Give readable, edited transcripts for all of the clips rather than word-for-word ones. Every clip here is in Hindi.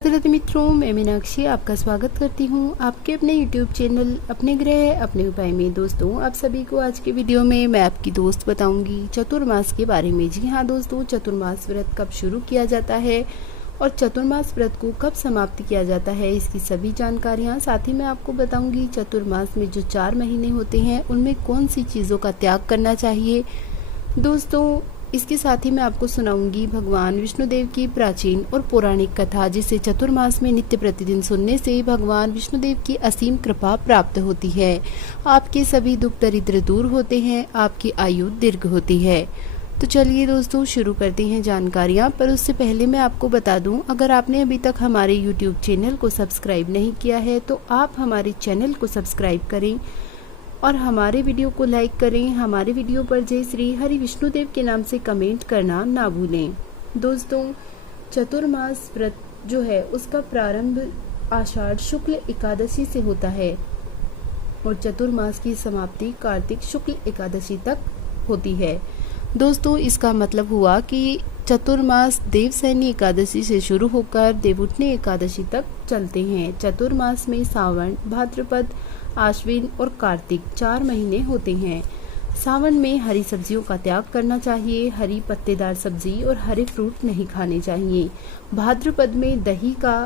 राधे मित्रों, मैं मीनाक्षी आपका स्वागत करती हूँ आपके अपने YouTube चैनल अपने ग्रह अपने उपाय में। दोस्तों, आप सभी को आज के वीडियो में मैं आपकी दोस्त बताऊंगी चतुर्मास के बारे में। जी हाँ दोस्तों, चतुर्मास व्रत कब शुरू किया जाता है और चतुर्मास व्रत को कब समाप्त किया जाता है, इसकी सभी जानकारियाँ। साथ ही मैं आपको बताऊंगी चतुर्मास में जो 4 महीने होते हैं उनमें कौन सी चीज़ों का त्याग करना चाहिए। दोस्तों, इसके साथ ही मैं आपको सुनाऊंगी भगवान विष्णुदेव की प्राचीन और पौराणिक कथा, जिसे चतुर्मास में नित्य प्रतिदिन सुनने से भगवान विष्णुदेव की असीम कृपा प्राप्त होती है। आपके सभी दुख दरिद्र दूर होते हैं, आपकी आयु दीर्घ होती है। तो चलिए दोस्तों, शुरू करते हैं जानकारियाँ। पर उससे पहले मैं आपको बता दूं, अगर आपने अभी तक हमारे YouTube चैनल को सब्सक्राइब नहीं किया है तो आप हमारे चैनल को सब्सक्राइब करें और हमारे वीडियो को लाइक करें। हमारे वीडियो पर जय श्री हरि विष्णुदेव के नाम से कमेंट करना ना भूलें। दोस्तों, चतुर्मास व्रत जो है उसका प्रारंभ आषाढ़ शुक्ल एकादशी से होता है और चतुर्मास की समाप्ति कार्तिक शुक्ल एकादशी तक होती है। दोस्तों, इसका मतलब हुआ कि चतुर्मास देवसैनी एकादशी से शुरू होकर देवउठनी एकादशी तक चलते हैं। चतुर्मास में सावन, भाद्रपद, आश्विन और कार्तिक 4 महीने होते हैं। सावन में हरी सब्जियों का त्याग करना चाहिए, हरी पत्तेदार सब्जी और हरे फ्रूट नहीं खाने चाहिए। भाद्रपद में दही का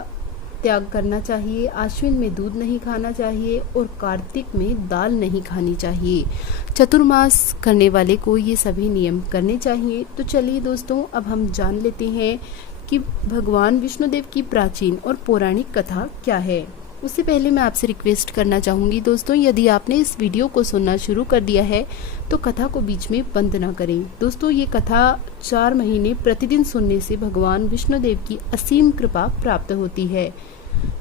त्याग करना चाहिए, आश्विन में दूध नहीं खाना चाहिए और कार्तिक में दाल नहीं खानी चाहिए। चतुर्मास करने वाले को ये सभी नियम करने चाहिए। तो चलिए दोस्तों, अब हम जान लेते हैं कि भगवान विष्णुदेव की प्राचीन और पौराणिक कथा क्या है। उससे पहले मैं आपसे रिक्वेस्ट करना चाहूँगी दोस्तों, यदि आपने इस वीडियो को सुनना शुरू कर दिया है तो कथा को बीच में बंद ना करें। दोस्तों, ये कथा 4 महीने प्रतिदिन सुनने से भगवान विष्णुदेव की असीम कृपा प्राप्त होती है,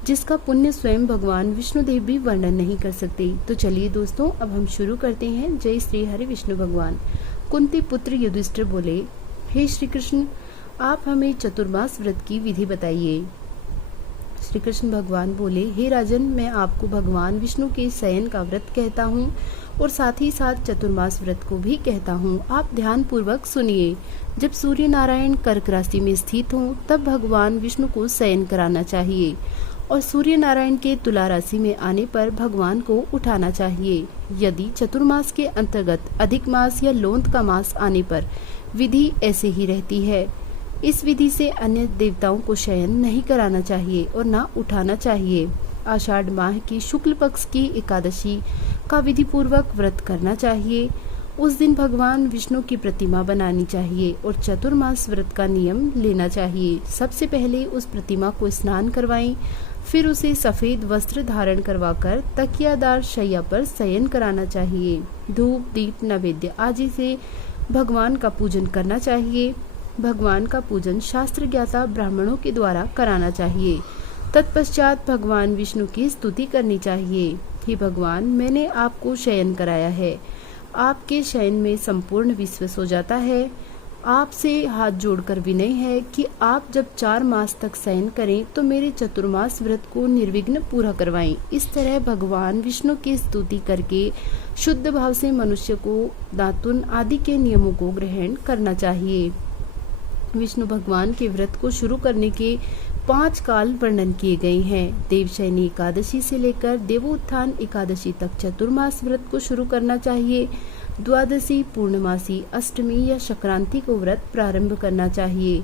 जिसका पुण्य स्वयं भगवान विष्णुदेव भी वर्णन नहीं कर सकते। तो चलिए दोस्तों, अब हम शुरू करते हैं। जय श्री हरि विष्णु भगवान। कुंती पुत्र युधिष्ठिर बोले, हे श्री कृष्ण, आप हमें चतुर्मास व्रत की विधि बताइए। श्री कृष्ण भगवान बोले, हे राजन, मैं आपको भगवान विष्णु के शयन का व्रत कहता हूँ और साथ ही साथ चतुर्मास व्रत को भी कहता हूँ। आप ध्यान पूर्वक सुनिए। जब सूर्य नारायण कर्क राशि में स्थित हों तब भगवान विष्णु को शयन कराना चाहिए और सूर्य नारायण के तुला राशि में आने पर भगवान को उठाना चाहिए। यदि चतुर्मास के अंतर्गत अधिक मास या लोंत का मास आने पर विधि ऐसे ही रहती है। इस विधि से अन्य देवताओं को शयन नहीं कराना चाहिए और ना उठाना चाहिए। आषाढ़ माह की शुक्ल पक्ष की एकादशी का विधि पूर्वक व्रत करना चाहिए। उस दिन भगवान विष्णु की प्रतिमा बनानी चाहिए और चतुर्मास व्रत का नियम लेना चाहिए। सबसे पहले उस प्रतिमा को स्नान करवाएं, फिर उसे सफेद वस्त्र धारण करवाकर तकियादार शैया पर शयन कराना चाहिए। धूप, दीप, नैवेद्य आदि से भगवान का पूजन करना चाहिए। भगवान का पूजन शास्त्र ज्ञाता ब्राह्मणों के द्वारा कराना चाहिए। तत्पश्चात भगवान विष्णु की स्तुति करनी चाहिए। हे भगवान, मैंने आपको शयन कराया है, आपके शयन में संपूर्ण विश्वास हो जाता है। आपसे हाथ जोड़कर विनय है कि आप जब 4 मास तक शयन करें तो मेरे चतुर्मास व्रत को निर्विघ्न पूरा करवाएं। इस तरह भगवान विष्णु की स्तुति करके शुद्ध भाव से मनुष्य को दातुन आदि के नियमों को ग्रहण करना चाहिए। विष्णु भगवान के व्रत को शुरू करने के 5 काल वर्णन किए गए हैं। देवशयनी एकादशी से लेकर देवोत्थान एकादशी तक चतुर्मास व्रत को शुरू करना चाहिए। द्वादशी, पूर्णमासी, अष्टमी या संक्रांति को व्रत प्रारंभ करना चाहिए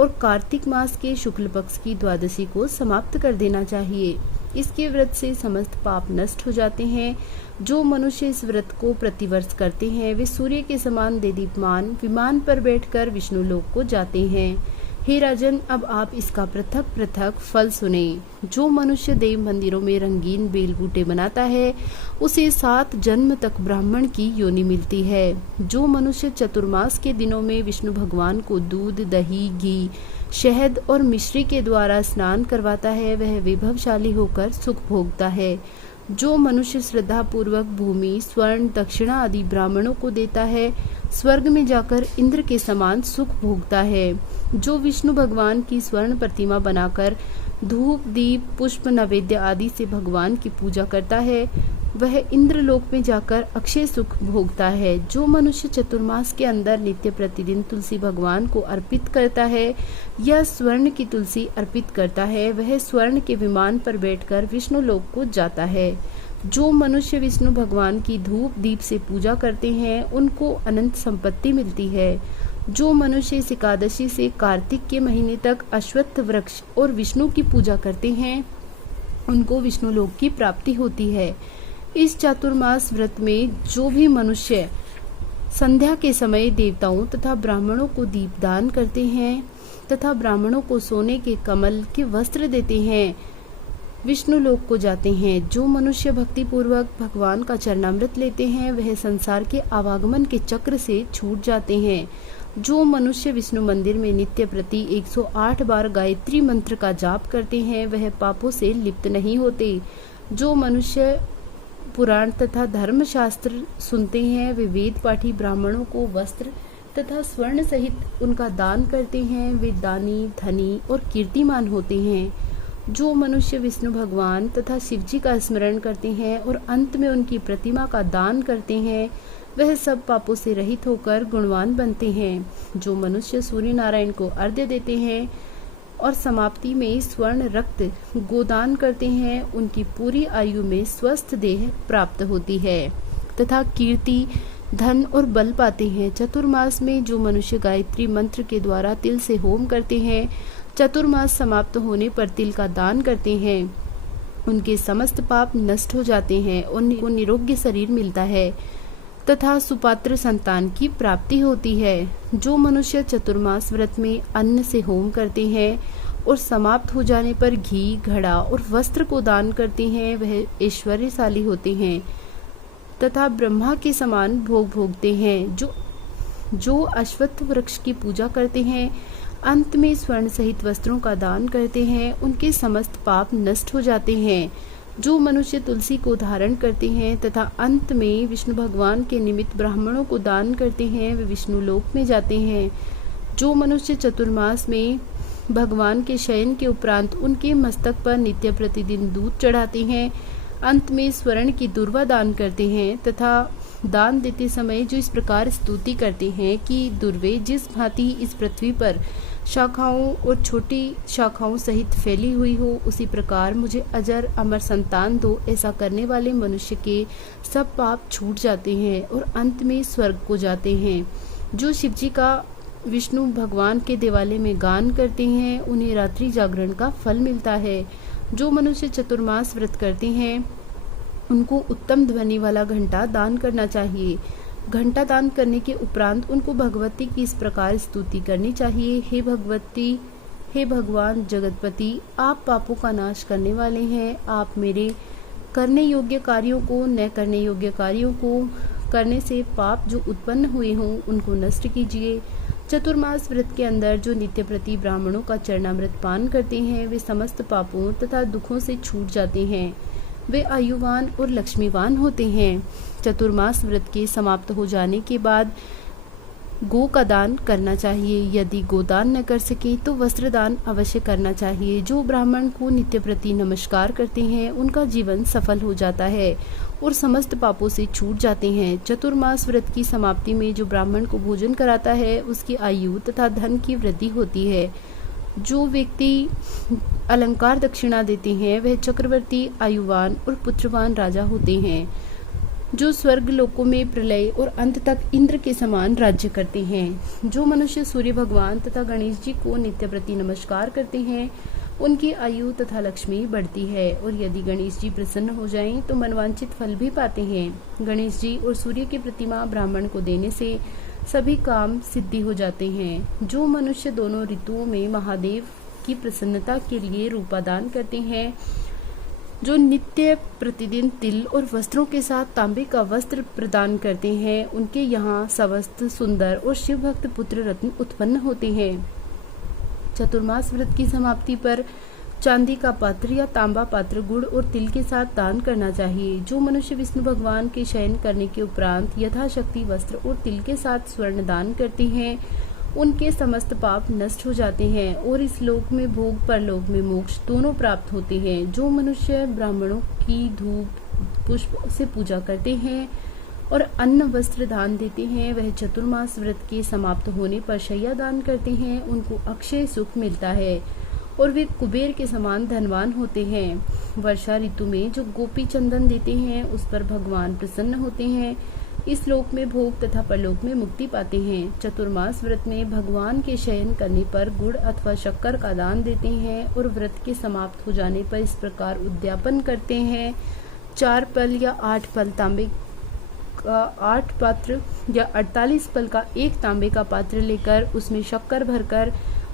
और कार्तिक मास के शुक्ल पक्ष की द्वादशी को समाप्त कर देना चाहिए। इसके व्रत से समस्त पाप नष्ट हो जाते हैं। जो मनुष्य इस व्रत को प्रतिवर्ष करते हैं वे सूर्य के समान देदीप्यमान विमान पर बैठकर विष्णु लोक को जाते हैं। हे राजन, अब आप इसका पृथक पृथक फल सुने। जो मनुष्य देव मंदिरों में रंगीन बेल बूटे बनाता है उसे 7 जन्म तक ब्राह्मण की योनि मिलती है। जो मनुष्य चतुर्मास के दिनों में विष्णु भगवान को दूध, दही, घी, शहद और मिश्री के द्वारा स्नान करवाता है वह वैभवशाली होकर सुख भोगता है। जो मनुष्य श्रद्धा पूर्वक भूमि, स्वर्ण, दक्षिणा आदि ब्राह्मणों को देता है स्वर्ग में जाकर इंद्र के समान सुख भोगता है। जो विष्णु भगवान की स्वर्ण प्रतिमा बनाकर धूप, दीप, पुष्प, नैवेद्य आदि से भगवान की पूजा करता है वह इंद्रलोक में जाकर अक्षय सुख भोगता है। जो मनुष्य चतुर्मास के अंदर नित्य प्रतिदिन तुलसी भगवान को अर्पित करता है या स्वर्ण की तुलसी अर्पित करता है, वह स्वर्ण के विमान पर बैठकर विष्णु लोक को जाता है। जो मनुष्य विष्णु भगवान की धूप दीप से पूजा करते हैं, उनको अनंत संपत्ति मिलती है। जो मनुष्य इस एकादशी से कार्तिक के महीने तक अश्वत्थ वृक्ष और विष्णु की पूजा करते हैं, उनको विष्णु लोक की प्राप्ति होती है। इस चातुर्मास व्रत में जो भी मनुष्य संध्या के समय देवताओं तथा ब्राह्मणों को दीपदान करते हैं तथा ब्राह्मणों को सोने के कमल के वस्त्र देते हैं, विष्णु लोक को जाते हैं। जो मनुष्य भक्ति पूर्वक भगवान का चरणामृत लेते हैं, वह संसार के आवागमन के चक्र से छूट जाते हैं। जो मनुष्य विष्णु मंदिर में नित्य प्रति 108 बार गायत्री मंत्र का जाप करते हैं, वह पापों से लिप्त नहीं होते। जो मनुष्य पुराण तथा धर्मशास्त्र सुनते हैं, वे वेद पाठी ब्राह्मणों को वस्त्र तथा स्वर्ण सहित उनका दान करते हैं, वे दानी, धनी और कीर्तिमान होते हैं। जो मनुष्य विष्णु भगवान तथा शिव जी का स्मरण करते हैं और अंत में उनकी प्रतिमा का दान करते हैं, वह सब पापों से रहित होकर गुणवान बनते हैं। जो मनुष्य सूर्य नारायण को अर्घ्य देते हैं और समाप्ति में स्वर्ण रक्त गोदान करते हैं, उनकी पूरी आयु में स्वस्थ देह प्राप्त होती है तथा कीर्ति, धन और बल पाते हैं। चतुर्मास में जो मनुष्य गायत्री मंत्र के द्वारा तिल से होम करते हैं, चतुर्मास समाप्त होने पर तिल का दान करते हैं, उनके समस्त पाप नष्ट हो जाते हैं, उनको निरोग्य शरीर मिलता है तथा सुपात्र संतान की प्राप्ति होती है। जो मनुष्य चतुर्मास व्रत में अन्न से होम करते हैं और समाप्त हो जाने पर घी, घड़ा और वस्त्र को दान करते हैं, वह ऐश्वर्यशाली होते हैं तथा ब्रह्मा के समान भोग भोगते हैं। जो अश्वत्थ वृक्ष की पूजा करते हैं, अंत में स्वर्ण सहित वस्त्रों का दान करते हैं, उनके समस्त पाप नष्ट हो जाते हैं। जो मनुष्य तुलसी को धारण करते हैं तथा अंत में विष्णु भगवान के निमित्त ब्राह्मणों को दान करते हैं, वे विष्णु लोक में जाते हैं। जो मनुष्य चतुर्मास में भगवान के शयन के उपरांत उनके मस्तक पर नित्य प्रतिदिन दूध चढ़ाते हैं, अंत में स्वर्ण की दुर्वा दान करते हैं तथा दान देते समय जो इस प्रकार स्तुति करते हैं कि दुर्वे जिस भांति इस पृथ्वी पर शाखाओं और छोटी शाखाओं सहित फैली हुई हो, उसी प्रकार मुझे अजर अमर संतान दो, ऐसा करने वाले मनुष्य के सब पाप छूट जाते हैं और अंत में स्वर्ग को जाते हैं। जो शिव जी का विष्णु भगवान के दिवाले में गान करते हैं, उन्हें रात्रि जागरण का फल मिलता है। जो मनुष्य चतुर्मास व्रत करते हैं, उनको उत्तम ध्वनि वाला घंटा दान करना चाहिए। घंटा दान करने के उपरांत उनको भगवती की इस प्रकार स्तुति करनी चाहिए। हे भगवती, हे भगवान जगतपति, आप पापों का नाश करने वाले हैं। आप मेरे करने योग्य कार्यों को, न करने योग्य कार्यों को करने से पाप जो उत्पन्न हुए हों, उनको नष्ट कीजिए। चतुर्मास व्रत के अंदर जो नित्य प्रति ब्राह्मणों का चरणामृत पान करते हैं, वे समस्त पापों तथा दुखों से छूट जाते हैं। वे आयुवान और लक्ष्मीवान होते हैं। चतुर्मास व्रत के समाप्त हो जाने के बाद गो का दान करना चाहिए। यदि गोदान न कर सके तो वस्त्र दान अवश्य करना चाहिए। जो ब्राह्मण को नित्य प्रति नमस्कार करते हैं, उनका जीवन सफल हो जाता है और समस्त पापों से छूट जाते हैं। चतुर्मास व्रत की समाप्ति में जो ब्राह्मण को भोजन कराता है, उसकी आयु तथा धन की वृद्धि होती है। जो व्यक्ति अलंकार दक्षिणा देते हैं, वह चक्रवर्ती, आयुवान और पुत्रवान राजा होते हैं। जो स्वर्ग लोकों में प्रलय और अंत तक इंद्र के समान राज्य करते हैं। जो मनुष्य सूर्य भगवान तथा गणेश जी को नित्य प्रति नमस्कार करते हैं, उनकी आयु तथा लक्ष्मी बढ़ती है और यदि गणेश जी प्रसन्न हो जाएं तो मनवांचित फल भी पाते हैं। गणेश जी और सूर्य की प्रतिमा ब्राह्मण को देने से सभी काम सिद्धि हो जाते हैं। जो मनुष्य दोनों ऋतुओं में महादेव की प्रसन्नता के लिए रूपादान करते हैं, जो नित्य प्रतिदिन तिल और वस्त्रों के साथ तांबे का वस्त्र प्रदान करते हैं, उनके यहाँ स्वस्थ, सुंदर और शिव भक्त पुत्र रत्न उत्पन्न होते हैं। चतुर्मास व्रत की समाप्ति पर चांदी का पात्र या तांबा पात्र गुड़ और तिल के साथ दान करना चाहिए। जो मनुष्य विष्णु भगवान के शयन करने के उपरांत यथाशक्ति वस्त्र और तिल के साथ स्वर्ण दान करते हैं, उनके समस्त पाप नष्ट हो जाते हैं और इस लोक में भोग, परलोक में मोक्ष दोनों प्राप्त होते हैं। जो मनुष्य ब्राह्मणों की धूप, पुष्प से पूजा करते हैं और अन्न वस्त्र दान देते हैं, वह चतुर्मास व्रत के समाप्त होने पर शय्या दान करते हैं, उनको अक्षय सुख मिलता है और वे कुबेर के समान धनवान होते हैं। वर्षा ऋतु में जो गोपी चंदन देते हैं उस पर भगवान प्रसन्न होते हैं, इस लोक में भोग तथा परलोक में मुक्ति पाते हैं। चतुर्मास व्रत में भगवान के शयन करने पर गुड़ अथवा शक्कर का दान देते हैं और व्रत के समाप्त हो जाने पर इस प्रकार उद्यापन करते हैं। 4 पल या 8 पल तांबे का 8 पात्र या 48 पल का 1 तांबे का पात्र लेकर उसमें शक्कर भरकर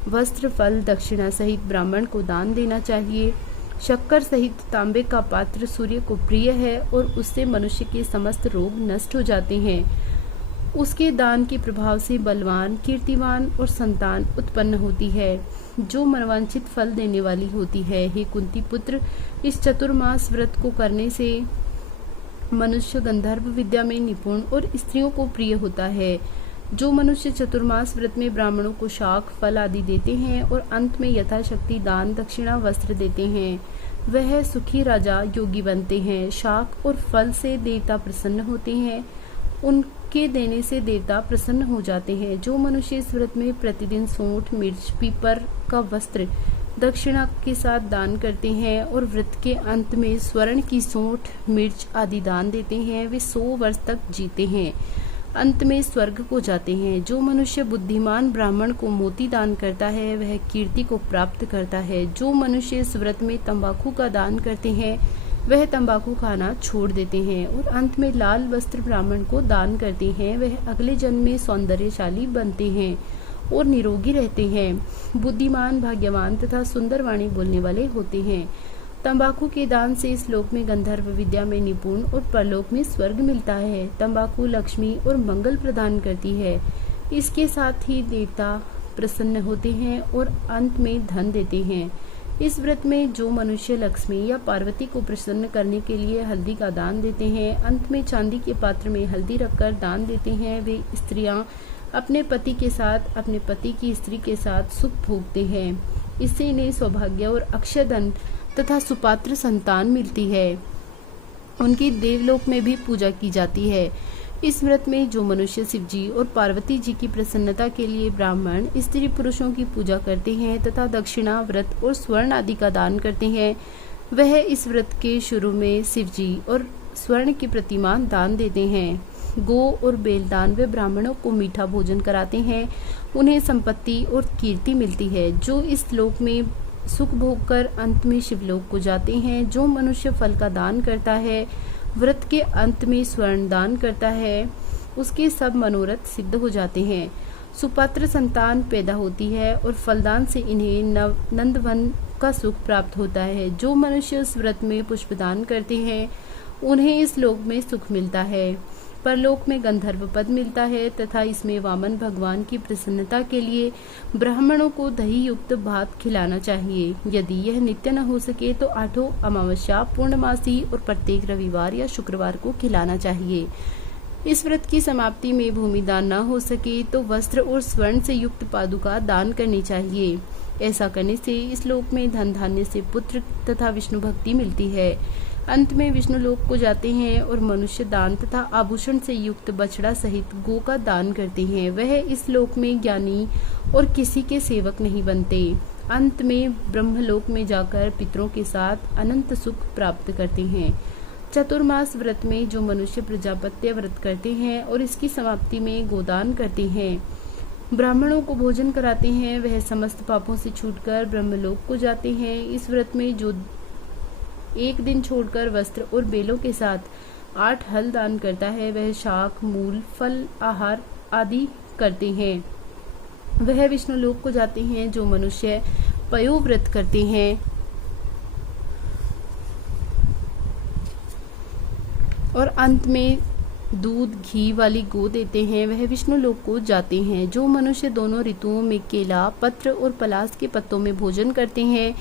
वस्त्र फल दक्षिणा सहित ब्राह्मण को दान देना चाहिए। शक्कर सहित तांबे का पात्र सूर्य को प्रिय है और उससे मनुष्य के समस्त रोग नष्ट हो जाते हैं। उसके दान के प्रभाव से बलवान, कीर्तिवान और संतान उत्पन्न होती है जो मनवांछित फल देने वाली होती है। हे कुंती पुत्र, इस चतुर्मास व्रत को करने से मनुष्य गंधर्व विद्या में निपुण और स्त्रियों को प्रिय होता है। जो मनुष्य चतुर्मास व्रत में ब्राह्मणों को शाक फल आदि देते हैं और अंत में यथाशक्ति दान दक्षिणा वस्त्र देते हैं, वह सुखी राजा योगी बनते हैं। शाक और फल से देवता प्रसन्न होते हैं, उनके देने से देवता प्रसन्न हो जाते हैं। जो मनुष्य इस व्रत में प्रतिदिन सोंठ, मिर्च, पीपर का वस्त्र दक्षिणा के साथ दान करते हैं और व्रत के अंत में स्वर्ण की सोंठ, मिर्च आदि दान देते हैं, वे 100 वर्ष तक जीते हैं, अंत में स्वर्ग को जाते हैं। जो मनुष्य बुद्धिमान ब्राह्मण को मोती दान करता है वह कीर्ति को प्राप्त करता है। जो मनुष्य इस व्रत में तंबाकू का दान करते हैं वह तंबाकू खाना छोड़ देते हैं और अंत में लाल वस्त्र ब्राह्मण को दान करते हैं, वह अगले जन्म में सौंदर्यशाली बनते हैं और निरोगी रहते हैं, बुद्धिमान, भाग्यवान तथा सुंदर वाणी बोलने वाले होते हैं। तंबाकू के दान से इस लोक में गंधर्व विद्या में निपुण और परलोक में स्वर्ग मिलता है। तंबाकू लक्ष्मी और मंगल प्रदान करती है, इसके साथ ही देवता प्रसन्न होते हैं और अंत में धन देते हैं। इस व्रत में जो मनुष्य लक्ष्मी या पार्वती को प्रसन्न करने के लिए हल्दी का दान देते हैं, अंत में चांदी के पात्र में हल्दी रखकर दान देते हैं, वे स्त्रियां अपने पति के साथ अपने पति की स्त्री के साथ सुख भोगते हैं। इससे इन्हें सौभाग्य और अक्षय धन तथा सुपात्र संतान मिलती है। उनकी देवलोक में भी पूजा की जाती है। इस व्रत में जो मनुष्य शिव जी और पार्वती जी की प्रसन्नता के लिए ब्राह्मण स्त्री पुरुषों की पूजा करते हैं तथा दक्षिणा, व्रत और स्वर्ण आदि का दान करते हैं, वह इस व्रत के शुरू में शिव जी और स्वर्ण की प्रतिमा दान देते हैं। गो और बेलदान वे ब्राह्मणों को मीठा भोजन कराते हैं, उन्हें संपत्ति और कीर्ति मिलती है। जो इस लोक में सुख भोग कर अंत में शिवलोक को जाते हैं। जो मनुष्य फल का दान करता है, व्रत के अंत में स्वर्ण दान करता है, उसके सब मनोरथ सिद्ध हो जाते हैं। सुपात्र संतान पैदा होती है और फलदान से इन्हें नंदवन का सुख प्राप्त होता है। जो मनुष्य उस व्रत में पुष्पदान करते हैं उन्हें इस लोक में सुख मिलता है, परलोक में गंधर्व पद मिलता है तथा इसमें वामन भगवान की प्रसन्नता के लिए ब्राह्मणों को दही युक्त भात खिलाना चाहिए। यदि यह नित्य न हो सके तो 8 अमावस्या, पूर्णमासी और प्रत्येक रविवार या शुक्रवार को खिलाना चाहिए। इस व्रत की समाप्ति में भूमि दान न हो सके तो वस्त्र और स्वर्ण से युक्त पादुका दान करनी चाहिए। ऐसा करने से इस लोक में धन धान्य से पुत्र तथा विष्णु भक्ति मिलती है। अंत में विष्णु लोक को जाते हैं और मनुष्य दान तथा आभूषण से युक्त बछड़ा सहित गो का दान करते हैं, वह इस लोक में ज्ञानी और किसी के सेवक नहीं बनते। अंत में ब्रह्मलोक में जाकर पितरों के साथ अनंत सुख प्राप्त करते हैं। चतुर्मास व्रत में जो मनुष्य प्रजापत्य व्रत करते हैं और इसकी समाप्ति में गोदान करते हैं, ब्राह्मणों को भोजन कराते हैं, वह समस्त पापों से छूटकर ब्रह्मलोक को जाते हैं। इस व्रत में जो एक दिन छोड़कर वस्त्र और बेलों के साथ 8 हल दान करता है, वह शाक, मूल, फल, आहार आदि करते हैं, वह विष्णु लोक को जाते हैं। जो मनुष्य पयो व्रत करते हैं और अंत में दूध घी वाली गो देते हैं, वह विष्णु लोक को जाते हैं। जो मनुष्य दोनों ऋतुओं में केला, पत्र और पलास के पत्तों में भोजन करते हैं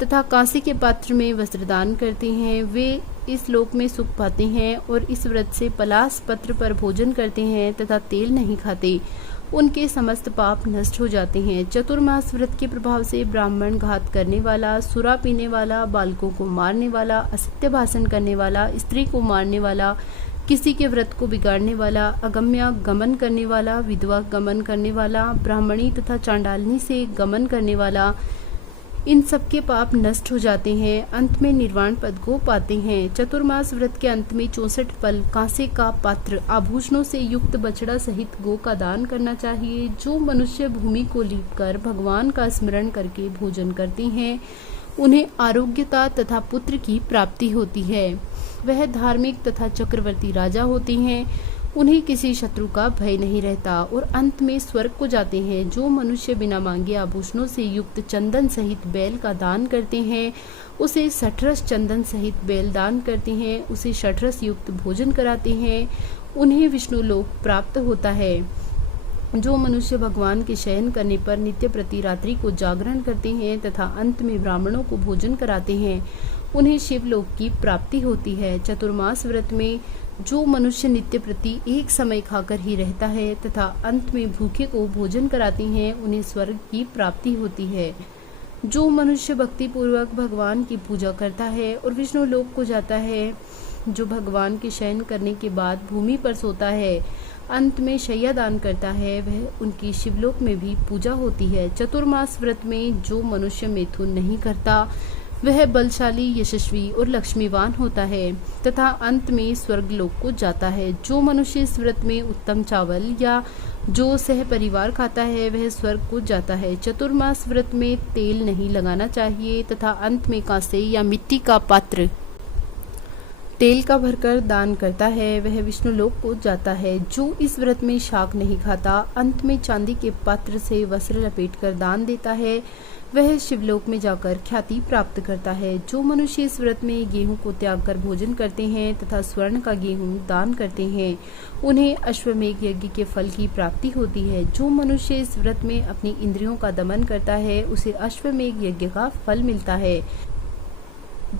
तथा कांसे के पात्र में वस्त्रदान करते हैं, वे इस लोक में सुख पाते हैं। और इस व्रत से पलास पत्र पर भोजन करते हैं तथा तेल नहीं खाते उनके समस्त पाप नष्ट हो जाते हैं। चतुर्मास व्रत के प्रभाव से ब्राह्मण घात करने वाला, सुरा पीने वाला, बालकों को मारने वाला, असत्य भाषण करने वाला, स्त्री को मारने वाला, किसी के व्रत को बिगाड़ने वाला, अगम्या गमन करने वाला, विधवा गमन करने वाला, ब्राह्मणी तथा चांडालनी से गमन करने वाला, इन सबके पाप नष्ट हो जाते हैं, अंत में निर्वाण पद को पाते हैं। चतुर्मास व्रत के अंत में 64 फल, कांसे का पात्र, आभूषणों से युक्त बछड़ा सहित गो का दान करना चाहिए। जो मनुष्य भूमि को लीपकर भगवान का स्मरण करके भोजन करते हैं, उन्हें आरोग्यता तथा पुत्र की प्राप्ति होती है। वह धार्मिक तथा चक्रवर्ती राजा होते हैं। उन्हें किसी शत्रु का भय नहीं रहता और अंत में स्वर्ग को जाते हैं। जो मनुष्य बिना मांगे आभूषणों से युक्त चंदन सहित बैल का दान करते हैं, उसे शठरस चंदन सहित बैल दान करते हैं, उसे शठरस युक्त भोजन कराते हैं, उन्हें विष्णु लोक प्राप्त होता है। जो मनुष्य भगवान के शयन करने पर नित्य प्रति रात्रि को जागरण करते हैं तथा अंत में ब्राह्मणों को भोजन कराते हैं, उन्हें शिवलोक की प्राप्ति होती है। चतुर्मास व्रत में जो मनुष्य नित्य प्रति एक समय खाकर ही रहता है तथा अंत में भूखे को भोजन कराते हैं, उन्हें स्वर्ग की प्राप्ति होती है। जो मनुष्य भक्ति पूर्वक भगवान की पूजा करता है और विष्णु लोक को जाता है, जो भगवान के शयन करने के बाद भूमि पर सोता है, अंत में शैया दान करता है, वह उनकी शिवलोक में भी पूजा होती है। चतुर्मास व्रत में जो मनुष्य मैथुन नहीं करता, वह बलशाली, यशस्वी और लक्ष्मीवान होता है तथा अंत में स्वर्ग लोक को जाता है। जो मनुष्य इस व्रत में उत्तम चावल या जो सह परिवार खाता है, वह स्वर्ग को जाता है। चतुर्मास व्रत में तेल नहीं लगाना चाहिए तथा अंत में कांसे या मिट्टी का पात्र तेल का भरकर दान करता है, वह विष्णु लोक को जाता है। जो इस व्रत में शाक नहीं खाता, अंत में चांदी के पात्र से वस्त्र लपेटकर दान देता है, वह शिवलोक में जाकर ख्याति प्राप्त करता है। जो मनुष्य इस व्रत में गेहूं को त्याग कर भोजन करते हैं तथा स्वर्ण का गेहूं दान करते हैं, उन्हें अश्वमेघ यज्ञ के फल की प्राप्ति होती है। जो मनुष्य इस व्रत में अपनी इंद्रियों का दमन करता है, उसे अश्वमेघ यज्ञ का फल मिलता है।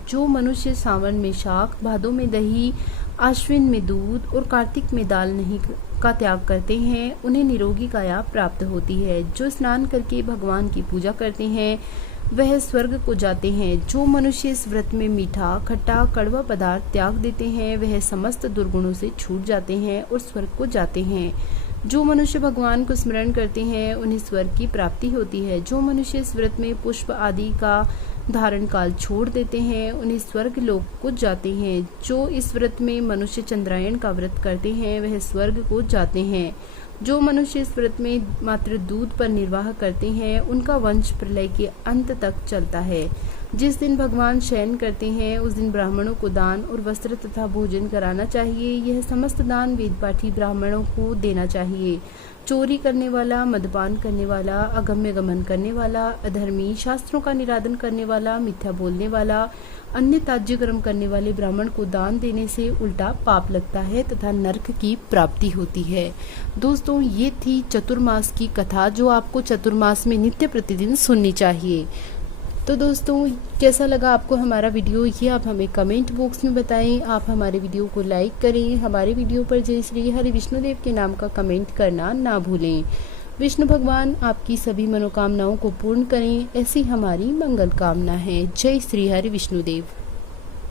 जो मनुष्य सावन में शाक, भादों में दही, आश्विन में दूध और कार्तिक में दाल नहीं का त्याग करते हैं, उन्हें निरोगी काया प्राप्त होती है। जो स्नान करके भगवान की पूजा करते हैं, वह स्वर्ग को जाते हैं। जो मनुष्य इस व्रत में मीठा, खट्टा, कड़वा पदार्थ त्याग देते हैं, वह समस्त दुर्गुणों से छूट जाते हैं और स्वर्ग को जाते हैं। जो मनुष्य भगवान को स्मरण करते हैं, उन्हें स्वर्ग की प्राप्ति होती है। जो मनुष्य इस व्रत में पुष्प आदि का धारण काल छोड़ देते हैं, उन्हें स्वर्ग लोक को जाते हैं। जो इस व्रत में मनुष्य चंद्रायण का व्रत करते हैं, वह स्वर्ग को जाते हैं। जो मनुष्य इस व्रत में मात्र दूध पर निर्वाह करते हैं, उनका वंश प्रलय के अंत तक चलता है। जिस दिन भगवान शयन करते हैं, उस दिन ब्राह्मणों को दान और वस्त्र तथा भोजन कराना चाहिए। यह समस्त दान वेदपाठी ब्राह्मणों को देना चाहिए। चोरी करने वाला, मदपान करने वाला, अगम्य गमन करने वाला, अधर्मी, शास्त्रों का निरादन करने वाला, मिथ्या बोलने वाला, अन्य त्याज्य कर्म करने वाले ब्राह्मण को दान देने से उल्टा पाप लगता है तथा नरक की प्राप्ति होती है। दोस्तों, ये थी चतुर्मास की कथा जो आपको चतुर्मास में नित्य प्रतिदिन सुननी चाहिए। तो दोस्तों, कैसा लगा आपको हमारा वीडियो, ये आप हमें कमेंट बॉक्स में बताएं। आप हमारे वीडियो को लाइक करें। हमारे वीडियो पर जय श्री हरि विष्णुदेव के नाम का कमेंट करना ना भूलें। विष्णु भगवान आपकी सभी मनोकामनाओं को पूर्ण करें, ऐसी हमारी मंगल कामना है। जय श्री हरि विष्णुदेव।